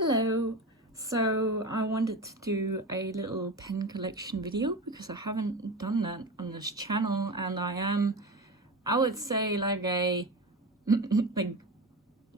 Hello, so I wanted to do a little pen collection video because I haven't done that on this channel, and I would say like a like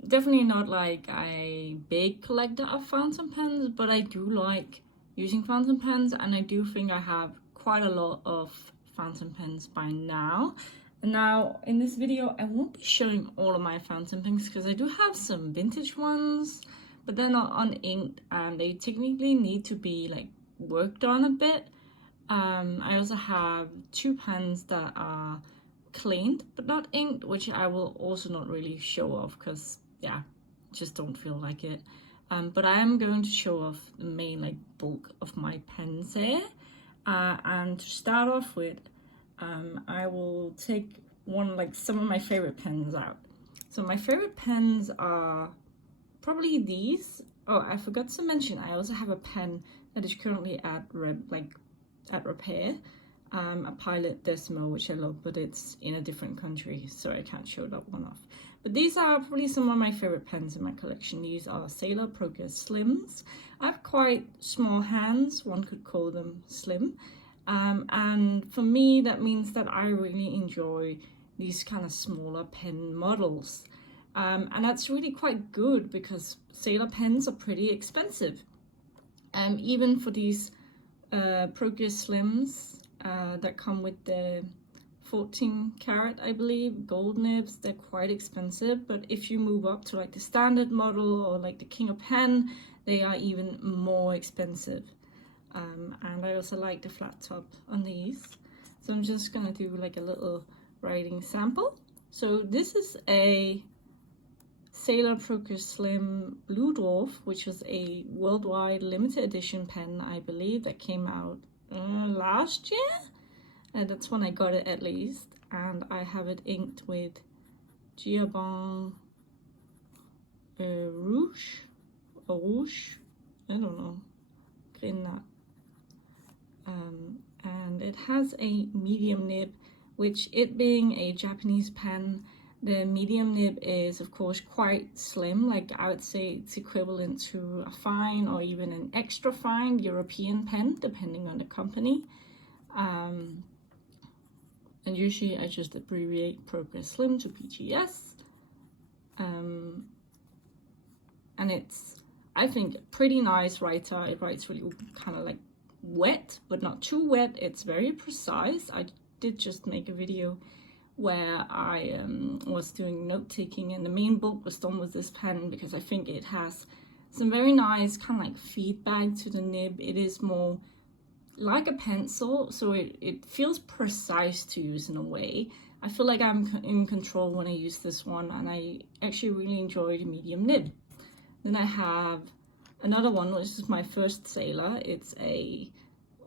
definitely not like a big collector of fountain pens, but I do like using fountain pens, and I do think I have quite a lot of fountain pens by now. Now in this video I won't be showing all of my fountain pens because I do have some vintage ones, but they're not uninked and they technically need to be like worked on a bit. I also have two pens that are cleaned but not inked, which I will also not really show off because yeah, just don't feel like it. But I am going to show off the main like bulk of my pens here. And to start off with, I will take some of my favorite pens out. So my favorite pens are probably these. Oh, I forgot to mention, I also have a pen that is currently at repair. A Pilot Decimal, which I love, but it's in a different country, so I can't show that one off. But these are probably some of my favorite pens in my collection. These are Sailor Progress Slims. I have quite small hands, one could call them slim. And for me, that means that I really enjoy these kind of smaller pen models. And that's really quite good because Sailor pens are pretty expensive. Even for these Progress Slims that come with the 14 karat, I believe, gold nibs, they're quite expensive. But if you move up to like the standard model or like the King of Pen, they are even more expensive. And I also like the flat top on these. So I'm just gonna do like a little writing sample. So this is a Sailor Progress Slim Blue Dwarf, which was a worldwide limited edition pen, I believe, that came out last year. That's when I got it at least. And I have it inked with Giabon Rouge, I don't know, Grenat. And it has a medium nib, which, it being a Japanese pen, the medium nib is of course quite slim. Like I would say it's equivalent to a fine or even an extra fine European pen, depending on the company. And usually I just abbreviate Progress Slim to PGS. And it's, I think, a pretty nice writer. It writes really kind of like wet, but not too wet. It's very precise. I did just make a video where I was doing note-taking, and the main bulk was done with this pen because I think it has some very nice kind of like feedback to the nib. It is more like a pencil, so it feels precise to use in a way. I feel like I'm in control when I use this one, and I actually really enjoy the medium nib. Then I have another one, which is my first Sailor. It's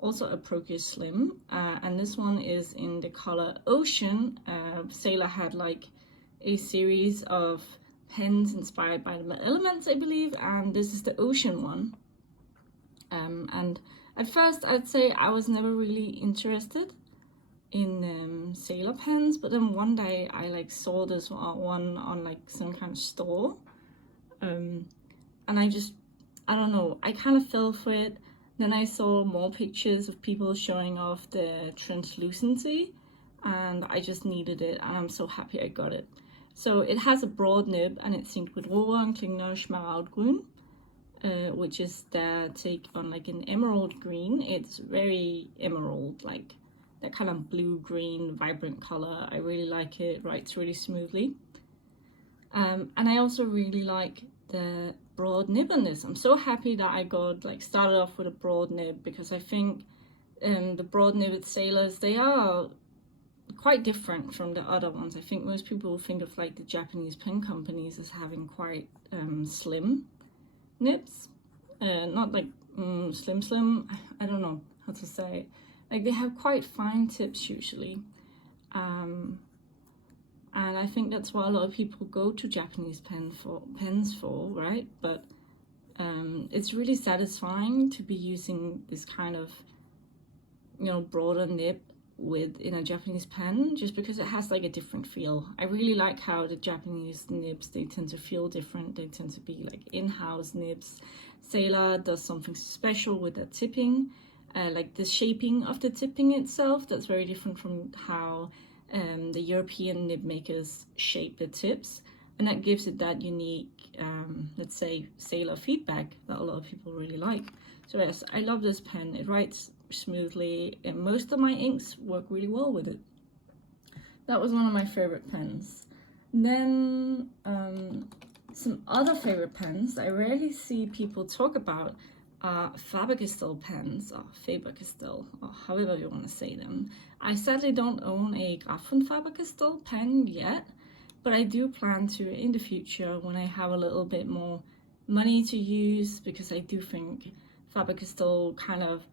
also a Progress Slim, and this one is in the color Ocean. Sailor had like a series of pens inspired by the elements, I believe, and this is the Ocean one. And at first I'd say I was never really interested in Sailor pens, but then one day I like saw this one on like some kind of store, and I don't know, I kind of fell for it. Then I saw more pictures of people showing off the translucency, and I just needed it, and I'm so happy I got it. So it has a broad nib, and it's inked with Rover and Klingner Schmaragdgrün, which is their take on like an emerald green. It's very emerald, like that kind of blue-green vibrant color. I really like it. It writes really smoothly. And I also really like the broad nib on this. I'm so happy that I got started off with a broad nib, because I think the broad nibbed Sailors, they are quite different from the other ones. I think most people think of like the Japanese pen companies as having quite slim nibs, not like slim, I don't know how to say it. Like they have quite fine tips usually, and I think that's what a lot of people go to Japanese pens for, right? But it's really satisfying to be using this kind of, broader nib in a Japanese pen, just because it has like a different feel. I really like how the Japanese nibs, they tend to feel different. They tend to be like in-house nibs. Sailor does something special with the tipping, like the shaping of the tipping itself. That's very different from how the European nib makers shape the tips, and that gives it that unique, let's say, Sailor feedback that a lot of people really like. So yes, I love this pen. It writes smoothly, and most of my inks work really well with it. That was one of my favorite pens. Then some other favorite pens I rarely see people talk about are FaberCastell pens, or FaberCastell, or however you want to say them. I sadly don't own a graph von FaberCastell pen yet, but I do plan to in the future when I have a little bit more money to use, because I do think FaberCastell kind of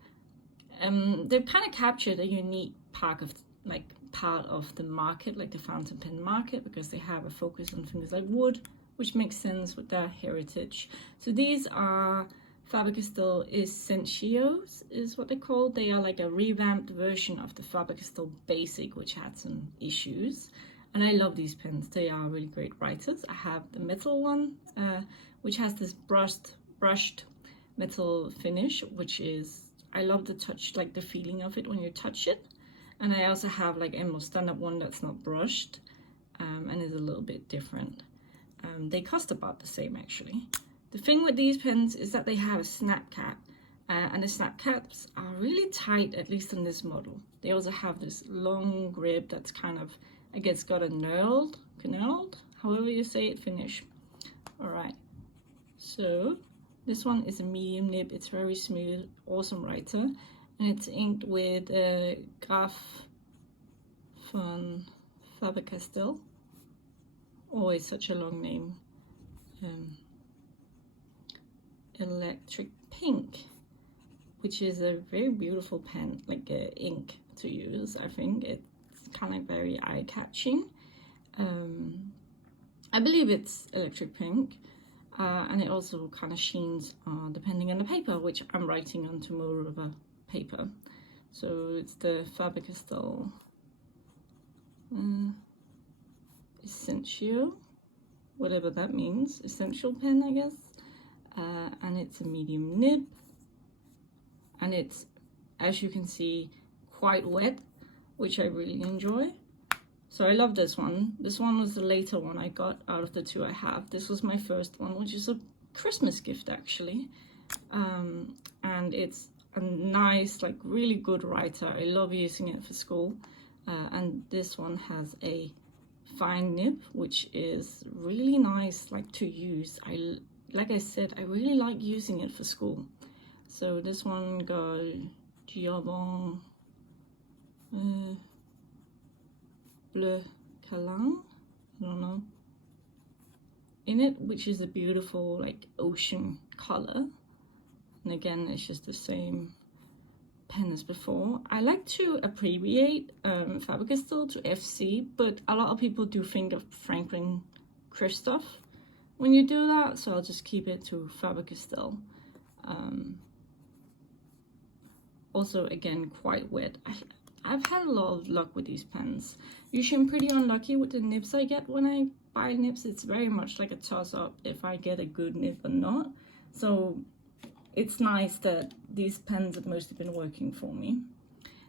they've kind of captured a unique part of the market, like the fountain pen market, because they have a focus on things like wood, which makes sense with their heritage. So these are FaberCastell Essentials is what they're called. They are like a revamped version of the FaberCastell Basic, which had some issues. And I love these pens. They are really great writers. I have the metal one, which has this brushed metal finish, which is, I love the touch, like the feeling of it when you touch it. And I also have like a more standard one that's not brushed, and is a little bit different. They cost about the same actually. The thing with these pens is that they have a snap cap, and the snap caps are really tight, at least in this model. They also have this long grip that's kind of, I guess, got a knurled, however you say it, finish. All right, so this one is a medium nib. It's very smooth, awesome writer, and it's inked with Graf von FaberCastell. Always such a long name. Electric Pink, which is a very beautiful pen, like ink to use. I think it's kind of very eye-catching. I believe it's Electric Pink, and it also kind of sheens depending on the paper, which I'm writing on tomorrow of a paper. So it's the FaberCastell Essential, whatever that means, essential pen, I guess. And it's a medium nib, and it's, as you can see, quite wet, which I really enjoy. So I love this one. This one was the later one I got out of the two I have. This was my first one, which is a Christmas gift actually. And it's a nice, like really good writer. I love using it for school. And this one has a fine nib, which is really nice, like to use. Like I said, I really like using it for school. So this one got Diamant Bleu Calan, I don't know, in it, which is a beautiful like ocean color. And again, it's just the same pen as before. I like to abbreviate FaberCastell to FC, but a lot of people do think of Franklin Christoph when you do that, so I'll just keep it to FaberCastell. Also, again, quite wet. I've had a lot of luck with these pens. Usually I'm pretty unlucky with the nibs I get when I buy nibs. It's very much like a toss-up if I get a good nib or not. So it's nice that these pens have mostly been working for me.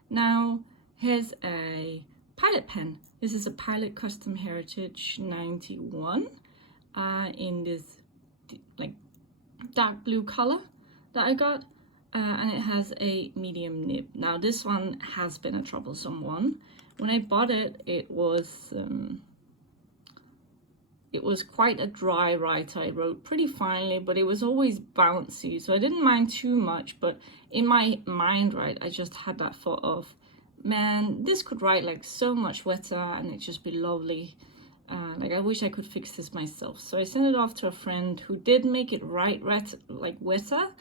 Now, here's a Pilot pen. This is a Pilot Custom Heritage 91 in this like dark blue color that I got. And it has a medium nib. Now this one has been a troublesome one. When I bought it, it was quite a dry writer. I wrote pretty finely, but it was always bouncy, so I didn't mind too much. But in my mind, right, I just had that thought of, man, this could write like so much wetter and it'd just be lovely. Like I wish I could fix this myself. So I sent it off to a friend who did make it write like wetter.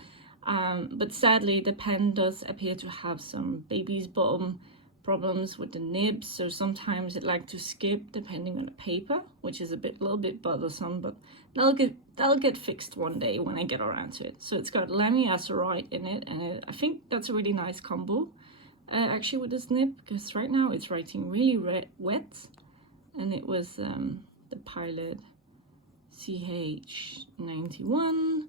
But sadly, the pen does appear to have some baby's bottom problems with the nibs, so sometimes it like to skip depending on the paper, which is a little bit bothersome, but that'll get fixed one day when I get around to it. So it's got Lamy in it, and I think that's a really nice combo. actually with this nib, because right now it's writing really wet, and it was the Pilot CH91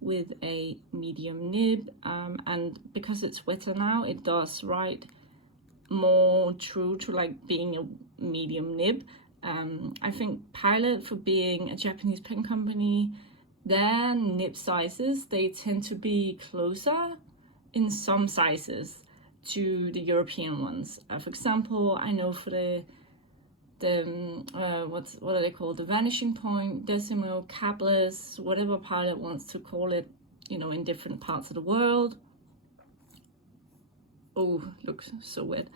with a medium nib, and because it's wetter now, it does write more true to like being a medium nib. I think Pilot, for being a Japanese pen company, their nib sizes, they tend to be closer in some sizes to the European ones. For example, I know for the what are they called, the vanishing point, decimal, capless, whatever Pilot wants to call it, you know, in different parts of the world. Oh, looks so wet.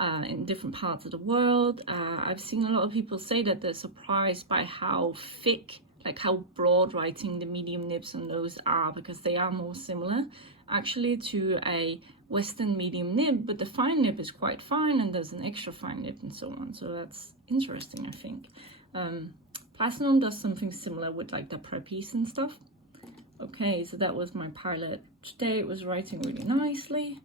In different parts of the world, I've seen a lot of people say that they're surprised by how thick, like how broad writing the medium nibs on those are, because they are more similar actually to a Western medium nib, but the fine nib is quite fine, and there's an extra fine nib and so on. So that's interesting, I think. Platinum does something similar with like the preppies and stuff. Okay, so that was my Pilot. Today it was writing really nicely.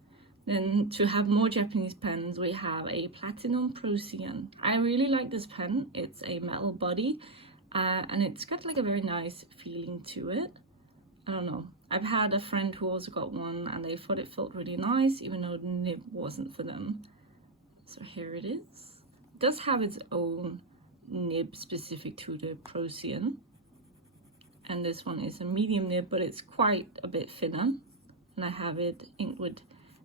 Then to have more Japanese pens, we have a Platinum Procyon. I really like this pen. It's a metal body, and it's got like a very nice feeling to it. I don't know. I've had a friend who also got one, and they thought it felt really nice, even though the nib wasn't for them. So here it is. It does have its own nib specific to the Procyon. And this one is a medium nib, but it's quite a bit thinner. And I have it inked with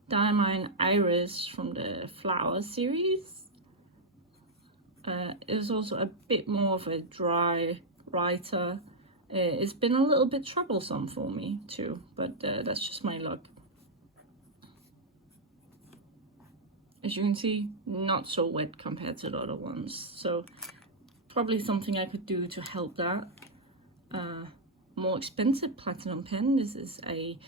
Diamine Iris from the Flower series. It was also a bit more of a dry writer. It's been a little bit troublesome for me too, but that's just my luck. As you can see, not so wet compared to the other ones, so probably something I could do to help that. More expensive Platinum pen. This is a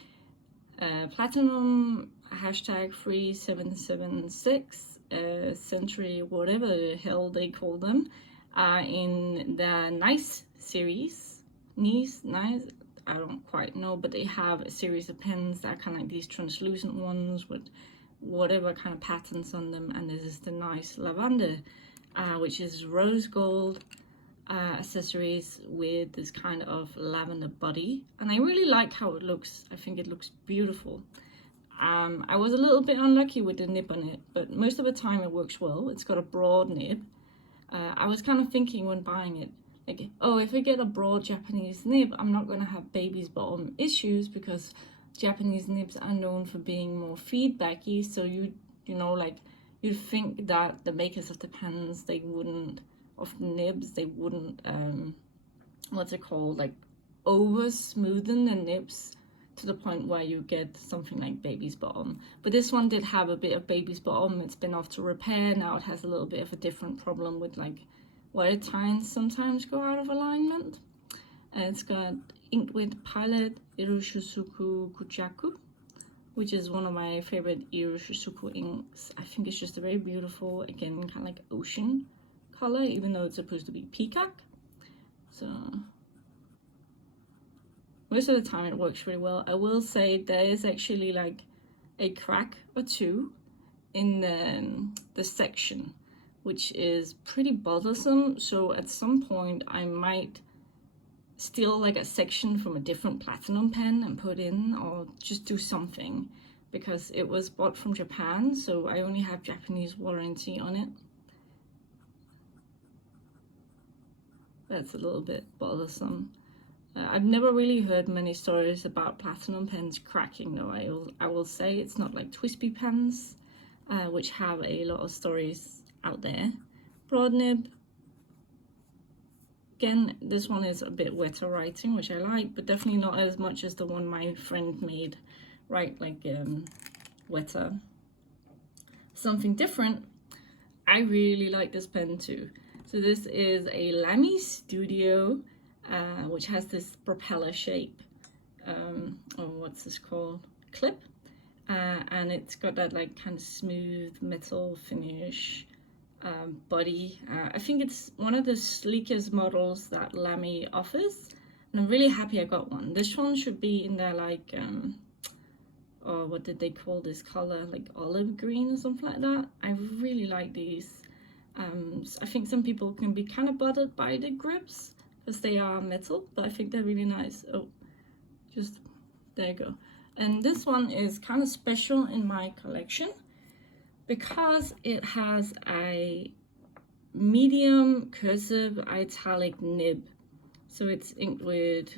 Platinum #3776 Century, whatever the hell they call them, in the Nice series. Nice, I don't quite know, but they have a series of pens that are kind of like these translucent ones with whatever kind of patterns on them, and this is the Nice Lavender, which is rose gold accessories with this kind of lavender body, and I really like how it looks. I think it looks beautiful. I was a little bit unlucky with the nib on it, but most of the time it works well. It's got a broad nib. I was kind of thinking when buying it, like, oh, if I get a broad Japanese nib, I'm not going to have baby's bottom issues, because Japanese nibs are known for being more feedbacky. So you know, like, you'd think that the makers of the pens, they wouldn't, of the nibs, they wouldn't, what's it called, like, over smoothen the nibs to the point where you get something like baby's bottom. But this one did have a bit of baby's bottom. It's been off to repair. Now it has a little bit of a different problem with like where tines sometimes go out of alignment. And it's got inked with Pilot Iroshizuku Kujaku, which is one of my favorite Iroshizuku inks. I think it's just a very beautiful, again, kind of like ocean color, even though it's supposed to be peacock. So most of the time it works really well. I will say there is actually like a crack or two in the section, which is pretty bothersome. So at some point I might steal like a section from a different Platinum pen and put in, or just do something, because it was bought from Japan, so I only have Japanese warranty on it. That's a little bit bothersome. I've never really heard many stories about Platinum pens cracking though. I will say it's not like Twisty pens, which have a lot of stories out there. Broad nib. Again, this one is a bit wetter writing, which I like, but definitely not as much as the one my friend made, right? Like wetter. Something different. I really like this pen too. So this is a Lamy Studio, which has this propeller shape, or what's this called? Clip. And it's got that like kind of smooth metal finish. Body. I think it's one of the sleekest models that Lamy offers, and I'm really happy I got one. This one should be in their like or what did they call this color, like olive green or something like that. I really like these. I think some people can be kind of bothered by the grips because they are metal, but I think they're really nice. Oh, just there you go. And this one is kind of special in my collection because it has a medium cursive italic nib. So it's inked with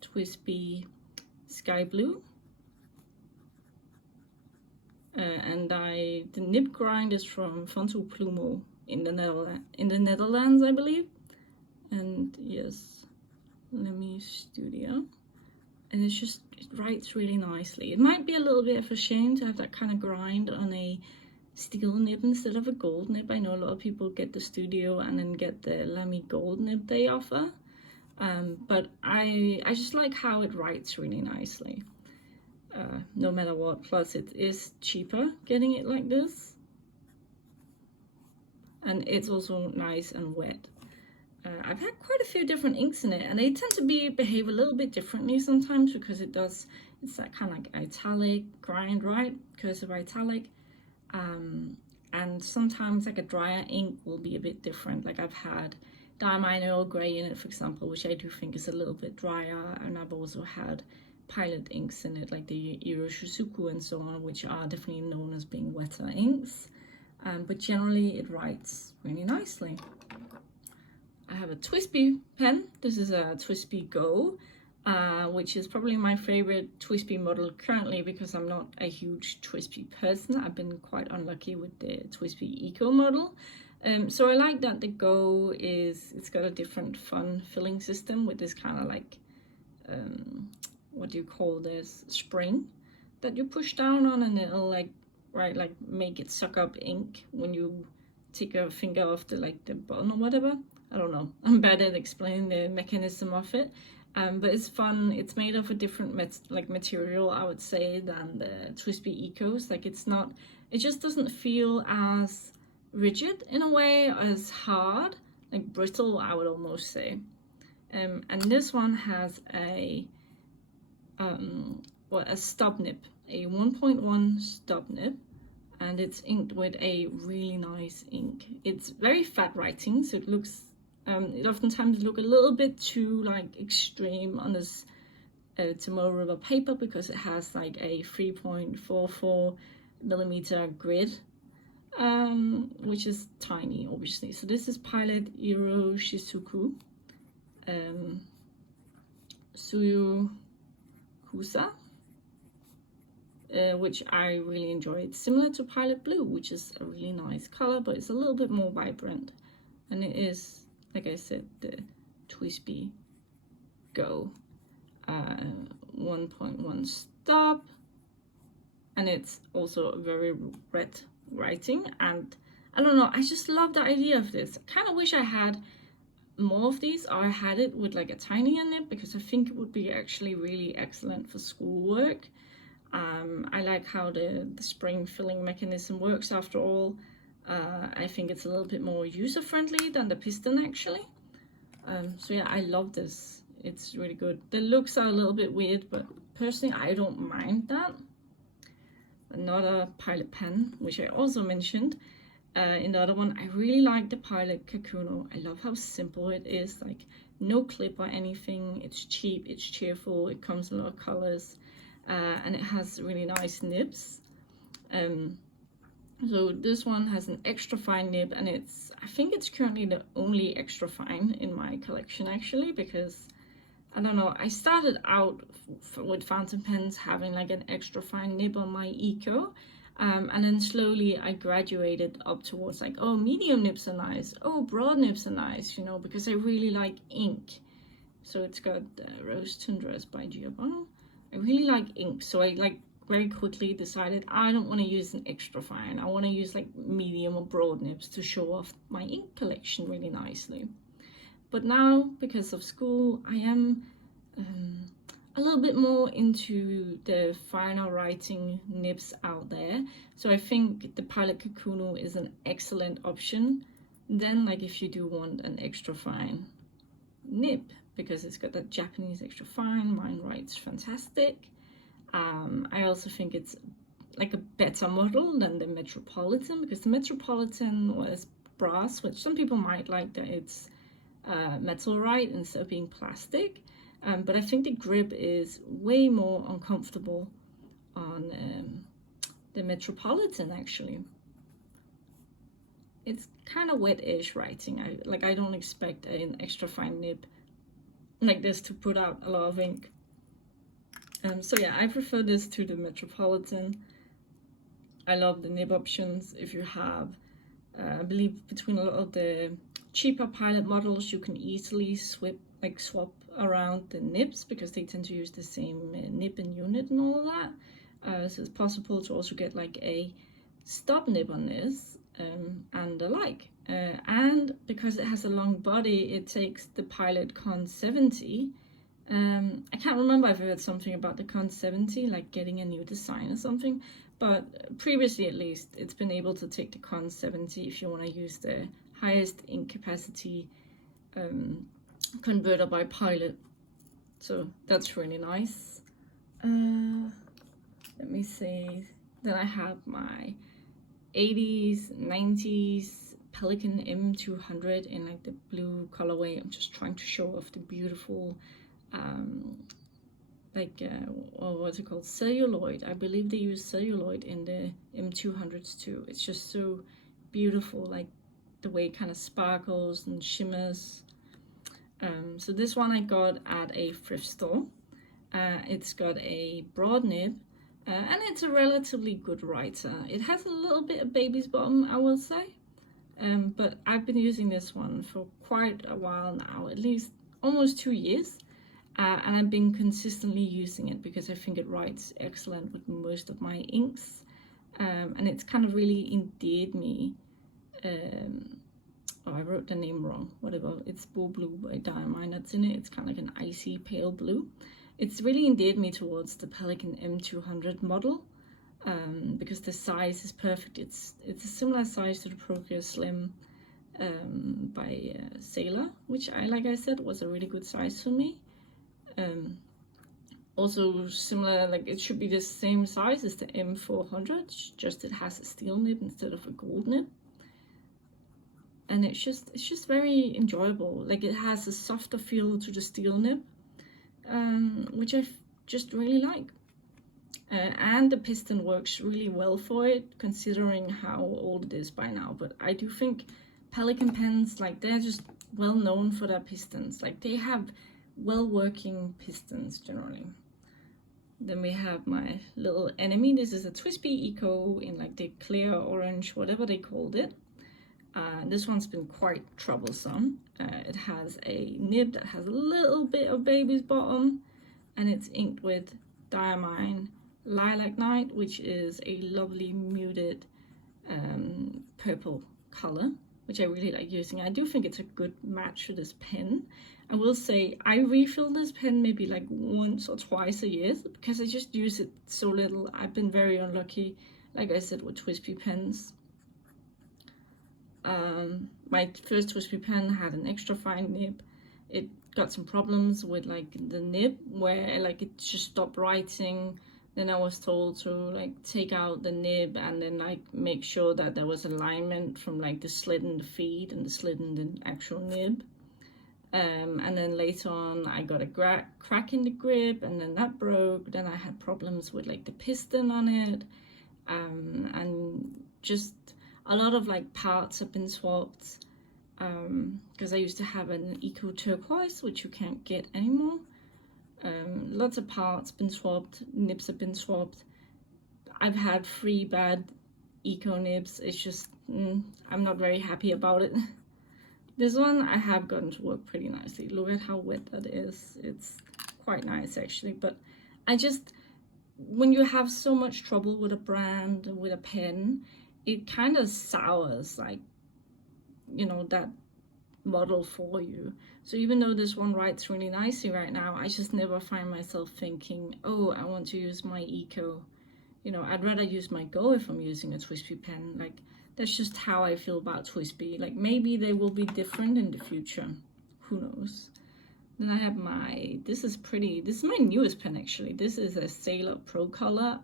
Twisty B Sky Blue. And the nib grind is from Fonto Plumo in the Netherlands, I believe. And yes, Lamy Studio. And it writes really nicely. It might be a little bit of a shame to have that kind of grind on a steel nib instead of a gold nib. I know a lot of people get the Studio and then get the Lamy gold nib they offer. But I just like how it writes really nicely. No matter what, plus it is cheaper getting it like this, and it's also nice and wet. I've had quite a few different inks in it, and they tend to behave a little bit differently sometimes because it's that kind of like italic grind, right? Cursive italic, and sometimes like a drier ink will be a bit different. Like I've had Diamine Earl Grey in it, for example, which I do think is a little bit drier, and I've also had Pilot inks in it, like the Iro Shizuku and so on, which are definitely known as being wetter inks, but generally it writes really nicely. I have a Twisty pen. This is a Twisty Go, which is probably my favorite Twisty model currently because I'm not a huge Twisty person. I've been quite unlucky with the Twisty Eco model. So I like that the Go it's got a different fun filling system with this kind of like what do you call this, spring that you push down on, and it'll like make it suck up ink when you take a finger off the button or whatever. I don't know, I'm bad at explaining the mechanism of it, but it's fun. It's made of a different material, I would say, than the Twisty Ecos. Like it just doesn't feel as rigid in a way, as hard, like brittle, I would almost say. And this one has a stub nib, a 1.1 stub nib, and it's inked with a really nice ink. It's very fat writing, so it looks it oftentimes look a little bit too like extreme on this Tomorrow River paper because it has like a 3.44 millimeter grid, which is tiny, obviously. So this is Pilot Iro Shizuku Suyu Kusa, which I really enjoy. It's similar to Pilot Blue, which is a really nice color, but it's a little bit more vibrant. And it is, like I said, the Twisty Go 1.1 stub, and it's also very red writing. And I don't know, I just love the idea of this. I kind of wish I had more of these, or I had it with like a tinier nib, because I think it would be actually really excellent for schoolwork. I like how the spring filling mechanism works after all. I think it's a little bit more user-friendly than the piston actually. So yeah, I love this. It's really good. The looks are a little bit weird, but personally I don't mind that. Another Pilot pen, which I also mentioned in the other one. I really like the Pilot Kikuno. I love how simple it is, like no clip or anything. It's cheap, it's cheerful, it comes in a lot of colors, and it has really nice nibs. So this one has an extra fine nib, and I think it's currently the only extra fine in my collection actually, because I don't know, I started out with fountain pens having like an extra fine nib on my Eco, and then slowly I graduated up towards like, oh, medium nibs are nice, oh, broad nibs are nice, you know, because I really like ink. So it's got Rose Tundras by Giovanni. I really like ink, so I like very quickly decided I don't want to use an extra fine. I want to use like medium or broad nibs to show off my ink collection really nicely. But now, because of school, I am a little bit more into the finer writing nibs out there. So I think the Pilot Kikuno is an excellent option. Then, like if you do want an extra fine nib, because it's got that Japanese extra fine, mine writes fantastic. I also think it's like a better model than the Metropolitan, because the Metropolitan was brass, which some people might like that it's metal, right, instead of being plastic. But I think the grip is way more uncomfortable on the Metropolitan, actually. It's kind of wet-ish writing. I don't expect an extra fine nib like this to put out a lot of ink. So yeah, I prefer this to the Metropolitan. I love the nib options. If you have, I believe between a lot of the cheaper Pilot models, you can easily swap around the nibs, because they tend to use the same nib and unit and all that. So it's possible to also get like a stop nib on this, and the like. And because it has a long body, it takes the Pilot Con 70. I can't remember if I heard something about the Con 70, like getting a new design or something, but previously at least, it's been able to take the Con 70 if you want to use the highest ink capacity converter by Pilot. So that's really nice. Let me see. Then I have my 80s, 90s Pelican M200 in like the blue colorway. I'm just trying to show off the beautiful what's it called, celluloid. I believe they use celluloid in the M200s too. It's just so beautiful, like the way it kind of sparkles and shimmers. So this one I got at a thrift store. It's got a broad nib, and it's a relatively good writer. It has a little bit of baby's bottom, I will say, but I've been using this one for quite a while now, at least almost 2 years. And I've been consistently using it because I think it writes excellent with most of my inks, and it's kind of really endeared me. Oh, I wrote the name wrong, whatever. It's Beau Blue by Diamine that's in it. It's kind of like an icy pale blue. It's really endeared me towards the Pelican M200 model, because the size is perfect. It's a similar size to the Procure Slim by Sailor, which like I said, was a really good size for me. Also similar, like it should be the same size as the M400, just it has a steel nib instead of a gold nib. And it's just very enjoyable. Like it has a softer feel to the steel nib, which I just really like. And the piston works really well for it, considering how old it is by now. But I do think Pelican pens, like they're just well known for their pistons. Like they have well-working pistons generally. Then we have my little enemy. This is a Twisty Eco in like the clear orange, whatever they called it. This one's been quite troublesome. It has a nib that has a little bit of baby's bottom, and it's inked with Diamine Lilac Night, which is a lovely muted purple color, which I really like using. I do think it's a good match for this pen. I will say I refill this pen maybe like once or twice a year because I just use it so little. I've been very unlucky, like I said, with Twisty pens. My first Twisty pen had an extra fine nib. It got some problems with like the nib where like it just stopped writing. Then I was told to like take out the nib and then like make sure that there was alignment from like the slit in the feed and the slit in the actual nib. And then later on I got a crack in the grip, and then that broke. Then I had problems with like the piston on it, and just a lot of like parts have been swapped, because I used to have an Eco turquoise, which you can't get anymore. Lots of parts been swapped, nibs have been swapped. I've had 3 bad Eco nibs. It's just I'm not very happy about it. This one I have gotten to work pretty nicely. Look at how wet that is. It's quite nice actually, but I just, when you have so much trouble with a brand, with a pen, it kind of sours like, you know, that model for you. So even though this one writes really nicely right now, I just never find myself thinking, oh, I want to use my Eco. You know, I'd rather use my Go if I'm using a Twisty pen. Like, that's just how I feel about Twisty. Like, maybe they will be different in the future. Who knows? Then I have this is my newest pen actually. This is a Sailor Pro Color,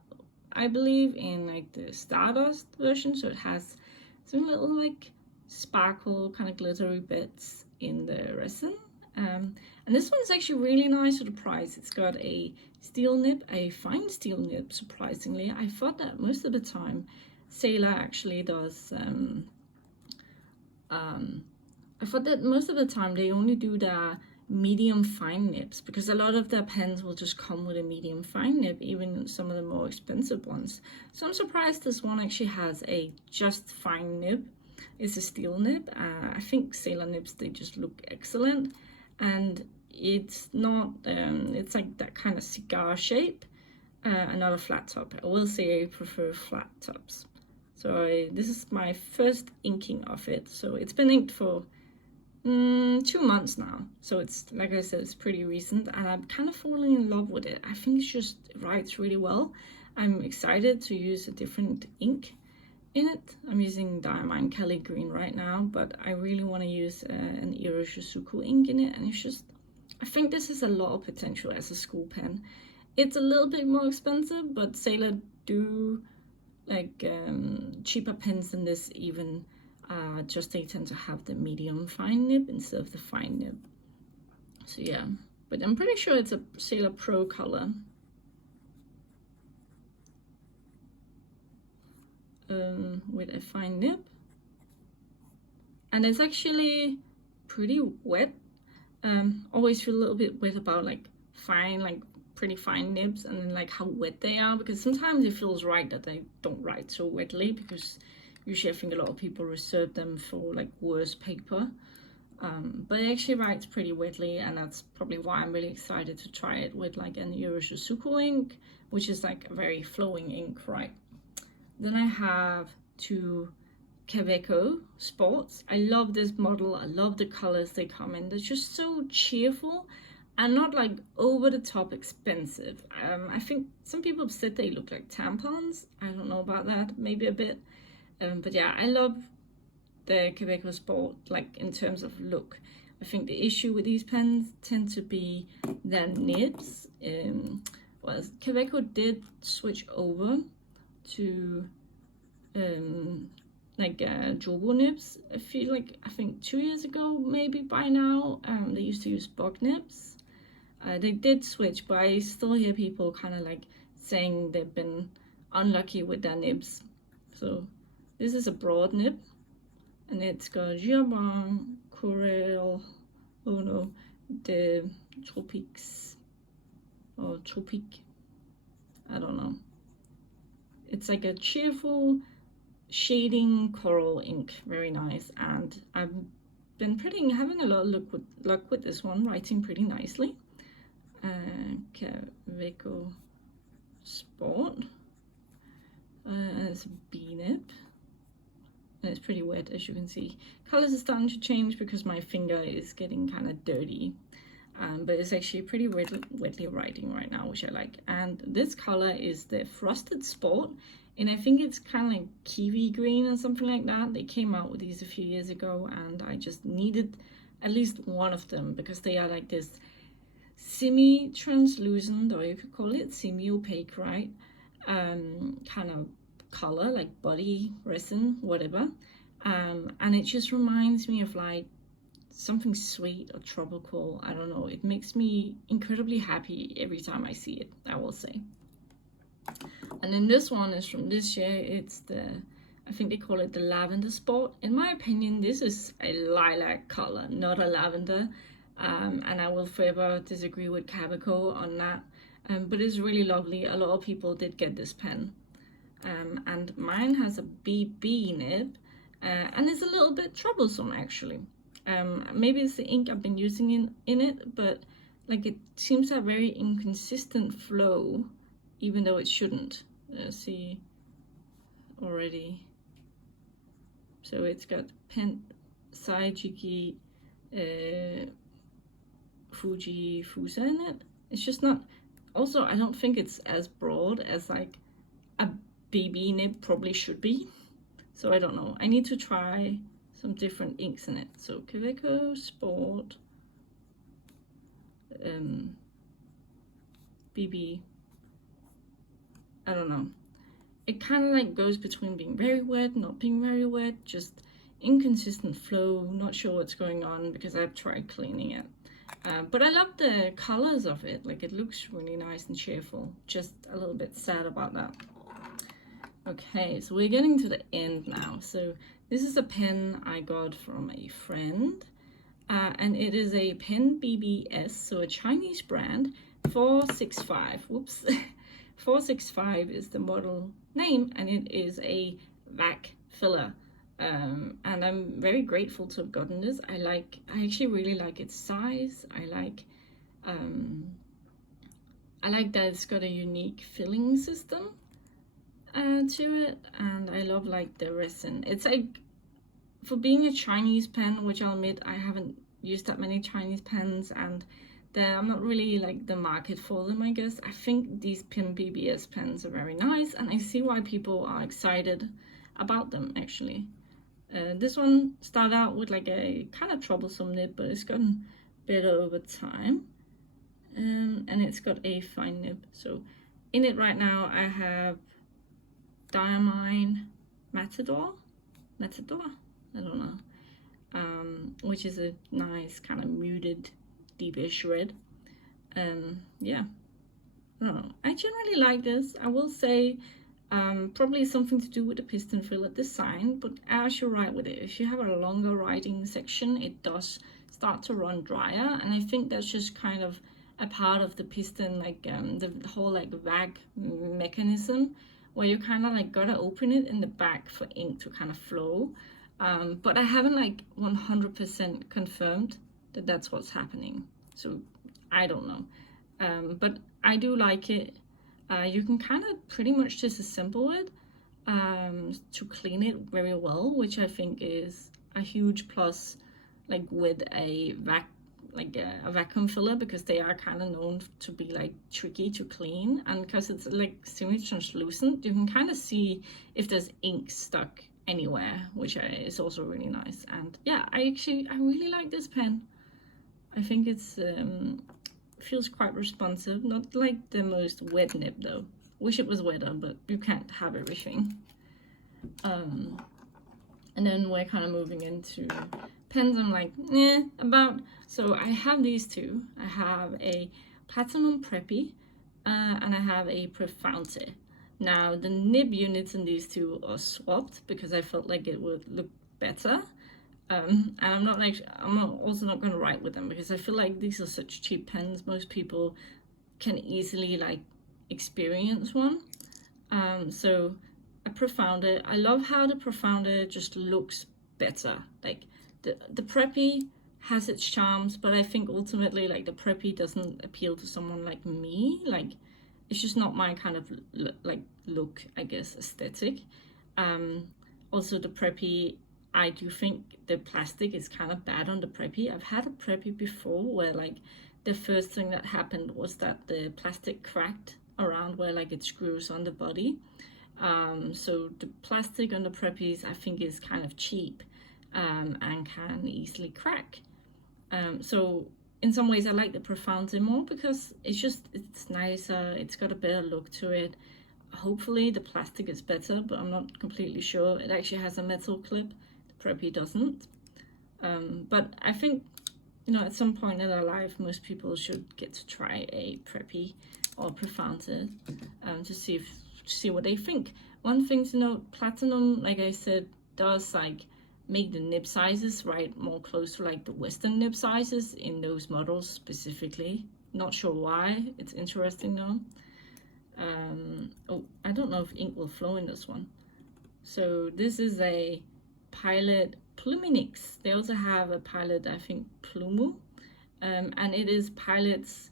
I believe, in like the Stardust version. So it has some little like sparkle kind of glittery bits in the resin. And this one's actually really nice for the price. It's got a steel nib, a fine steel nib, surprisingly. I thought that most of the time Sailor actually does, I thought that most of the time they only do the medium fine nibs, because a lot of their pens will just come with a medium fine nib, even some of the more expensive ones. So I'm surprised this one actually has a just fine nib. It's a steel nib. I think Sailor nibs, they just look excellent. And it's not, it's like that kind of cigar shape, and not a flat top. I will say I prefer flat tops. So this is my first inking of it. So it's been inked for 2 months now. So it's, like I said, it's pretty recent, and I'm kind of falling in love with it. I think it just writes really well. I'm excited to use a different ink in it. I'm using Diamond Kelly Green right now, but I really want to use an Iroshizuku ink in it, and it's just, I think this has a lot of potential as a school pen. It's a little bit more expensive, but Sailor do like cheaper pens than this even, just they tend to have the medium fine nib instead of the fine nib. So yeah, but I'm pretty sure it's a Sailor Pro Color. With a fine nib, and it's actually pretty wet. Always feel a little bit wet about like pretty fine nibs, and then like how wet they are, because sometimes it feels right that they don't write so wetly, because usually I think a lot of people reserve them for like worse paper, but it actually writes pretty wetly, and that's probably why I'm really excited to try it with like an Iroshizuku ink, which is like a very flowing ink, right? Then I have 2 Quebeco Sports. I love this model. I love the colors they come in. They're just so cheerful and not like over the top expensive. I think some people have said they look like tampons. I don't know about that, maybe a bit. But yeah, I love the Quebeco Sport, like in terms of look. I think the issue with these pens tend to be their nibs. Well, Quebeco did switch over to like Jobo nibs. I think 2 years ago, maybe by now. They used to use bug nibs. They did switch, but I still hear people kind of like saying they've been unlucky with their nibs. So this is a broad nib, and it's got Giabon, Coral, oh no, the Tropiques, or Tropique, I don't know. It's like a cheerful shading coral ink, very nice, and I've been having a lot of luck with this one, writing pretty nicely. Quebeco Sport, it's a B nib, and it's pretty wet, as you can see. Colors are starting to change because my finger is getting kind of dirty, but it's actually pretty wetly writing right now, which I like. And this color is the Frosted Sport, and I think it's kind of like kiwi green or something like that. They came out with these a few years ago, and I just needed at least one of them because they are like this semi-translucent, or you could call it semi-opaque, right? Kind of color, like body resin, whatever. And it just reminds me of like something sweet or tropical. I don't know, it makes me incredibly happy every time I see it, I will say. And then this one is from this year. It's I think they call it the Lavender Sport. In my opinion, this is a lilac color, not a lavender, and I will forever disagree with Quebeco on that, but it's really lovely. A lot of people did get this pen, and mine has a BB nib, and it's a little bit troublesome actually. Maybe it's the ink I've been using in it, but like it seems to have very inconsistent flow, even though it shouldn't. See already. So it's got pen Saijiki Fuji Fusa in it. It's just not. Also, I don't think it's as broad as like a BB nib probably should be. So I don't know. I need to try some different inks in it. So Quebeco Sport. BB, I don't know. It kind of like goes between being very wet, not being very wet, just inconsistent flow, not sure what's going on because I've tried cleaning it. But I love the colors of it, like it looks really nice and cheerful. Just a little bit sad about that. Okay, so we're getting to the end now. So this is a pen I got from a friend, and it is a pen BBS, so a Chinese brand, 465. Whoops. 465 is the model name, and it is a Vac Filler. And I'm very grateful to have gotten this. I actually really like its size. I like that it's got a unique filling system to it, and I love like the resin. It's like, for being a Chinese pen, which I'll admit I haven't used that many Chinese pens, and I'm not really like the market for them, I guess. I think these pen BBS pens are very nice, and I see why people are excited about them actually. This one started out with like a kind of troublesome nib, but it's gotten better over time, and it's got a fine nib. So in it right now I have Diamine Matador, I don't know, which is a nice kind of muted deepish red. Yeah, I don't know, I generally like this. I will say probably something to do with the piston fillet design, but as you write with it, if you have a longer writing section, it does start to run drier, and I think that's just kind of a part of the piston, like the whole like Vac mechanism, where you kind of like gotta open it in the back for ink to kind of flow. But I haven't like 100% confirmed that that's what's happening, so I don't know. But I do like it. You can kind of pretty much disassemble it to clean it very well, which I think is a huge plus, like with a vacuum filler, because they are kind of known to be like tricky to clean, and because it's like semi-translucent, you can kind of see if there's ink stuck anywhere, which is also really nice. And yeah, I really like this pen. I think it's feels quite responsive, not like the most wet nib though. Wish it was wetter, but you can't have everything. And then we're kind of moving into pens I'm like about. So I have these two. I have a Platinum Preppy and I have a Profounte. Now the nib units in these two are swapped because I felt like it would look better. And I'm also not going to write with them because I feel like these are such cheap pens. Most people can easily like experience one. So a Profounde, I love how the Profounde just looks better. Like the Preppy has its charms, but I think ultimately like the Preppy doesn't appeal to someone like me. Like it's just not my kind of look, I guess, aesthetic. Also the Preppy, I do think the plastic is kind of bad on the Preppy. I've had a Preppy before where like the first thing that happened was that the plastic cracked around where like it screws on the body. So the plastic on the Preppies I think is kind of cheap and can easily crack. So in some ways I like the Profounde more because it's nicer, it's got a better look to it. Hopefully the plastic is better, but I'm not completely sure. It actually has a metal clip. Preppy doesn't, but I think, you know, at some point in their life most people should get to try a Preppy or Profounde to see what they think. One thing to note, Platinum, like I said, does like make the nib sizes right more close to like the Western nib sizes in those models specifically. Not sure why. It's interesting though. Oh, I don't know if ink will flow in this one. So this is a Pilot Pluminix. They also have a Pilot, I think, Plumu, and it is Pilot's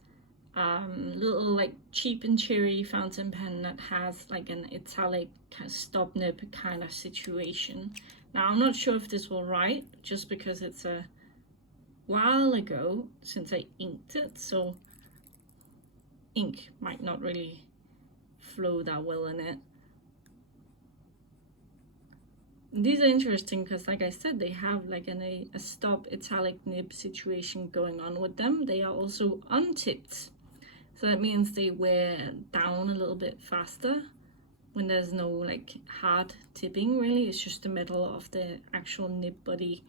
little like cheap and cherry fountain pen that has like an italic kind of stop nib kind of situation. Now I'm not sure if this will write just because it's a while ago since I inked it, so ink might not really flow that well in it. these are interesting because, like I said, they have like a stop italic nib situation going on with them. They are also untipped, so that means they wear down a little bit faster when there's no like hard tipping. Really, it's just the metal of the actual nib body.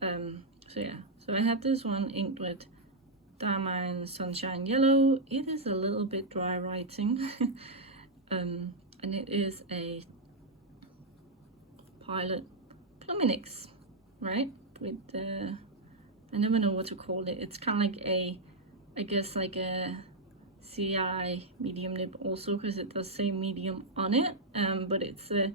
So yeah, so I have this one inked with Diamond Sunshine Yellow. It is a little bit dry writing. And it is a Pilot Pluminix, right? With I never know what to call it. It's kind of like a, I guess like a CI medium nib also, because it does say medium on it. But it's a,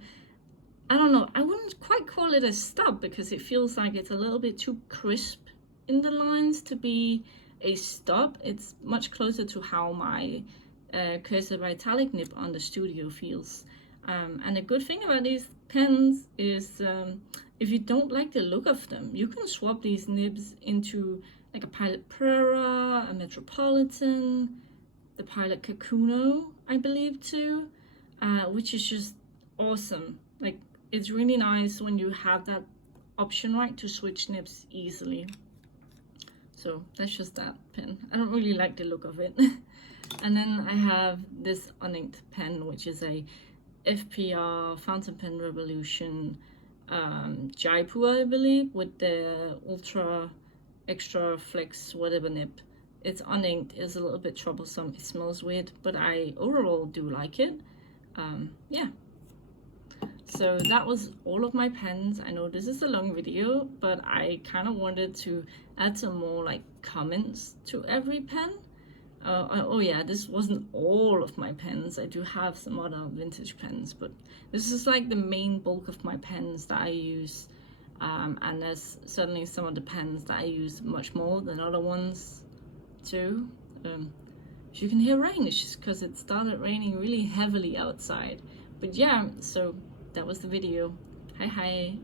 I don't know, I wouldn't quite call it a stub because it feels like it's a little bit too crisp in the lines to be a stub. It's much closer to how my cursive italic nib on the Studio feels. And the good thing about these pens is if you don't like the look of them, you can swap these nibs into like a Pilot Prera, a Metropolitan, the Pilot Kikuno, I believe too, which is just awesome. Like, it's really nice when you have that option, right, to switch nibs easily. So that's just that pen. I don't really like the look of it. And then I have this uninked pen, which is a FPR Fountain Pen Revolution Jaipur, I believe, with the Ultra Extra Flex whatever nib. It's uninked, it's a little bit troublesome, it smells weird, but I overall do like it. Yeah. So that was all of my pens. I know this is a long video, but I kind of wanted to add some more like comments to every pen. Oh yeah, this wasn't all of my pens. I do have some other vintage pens, but this is like the main bulk of my pens that I use. And there's certainly some of the pens that I use much more than other ones too. As you can hear rain, it's just because it started raining really heavily outside. But yeah, so that was the video. Hi.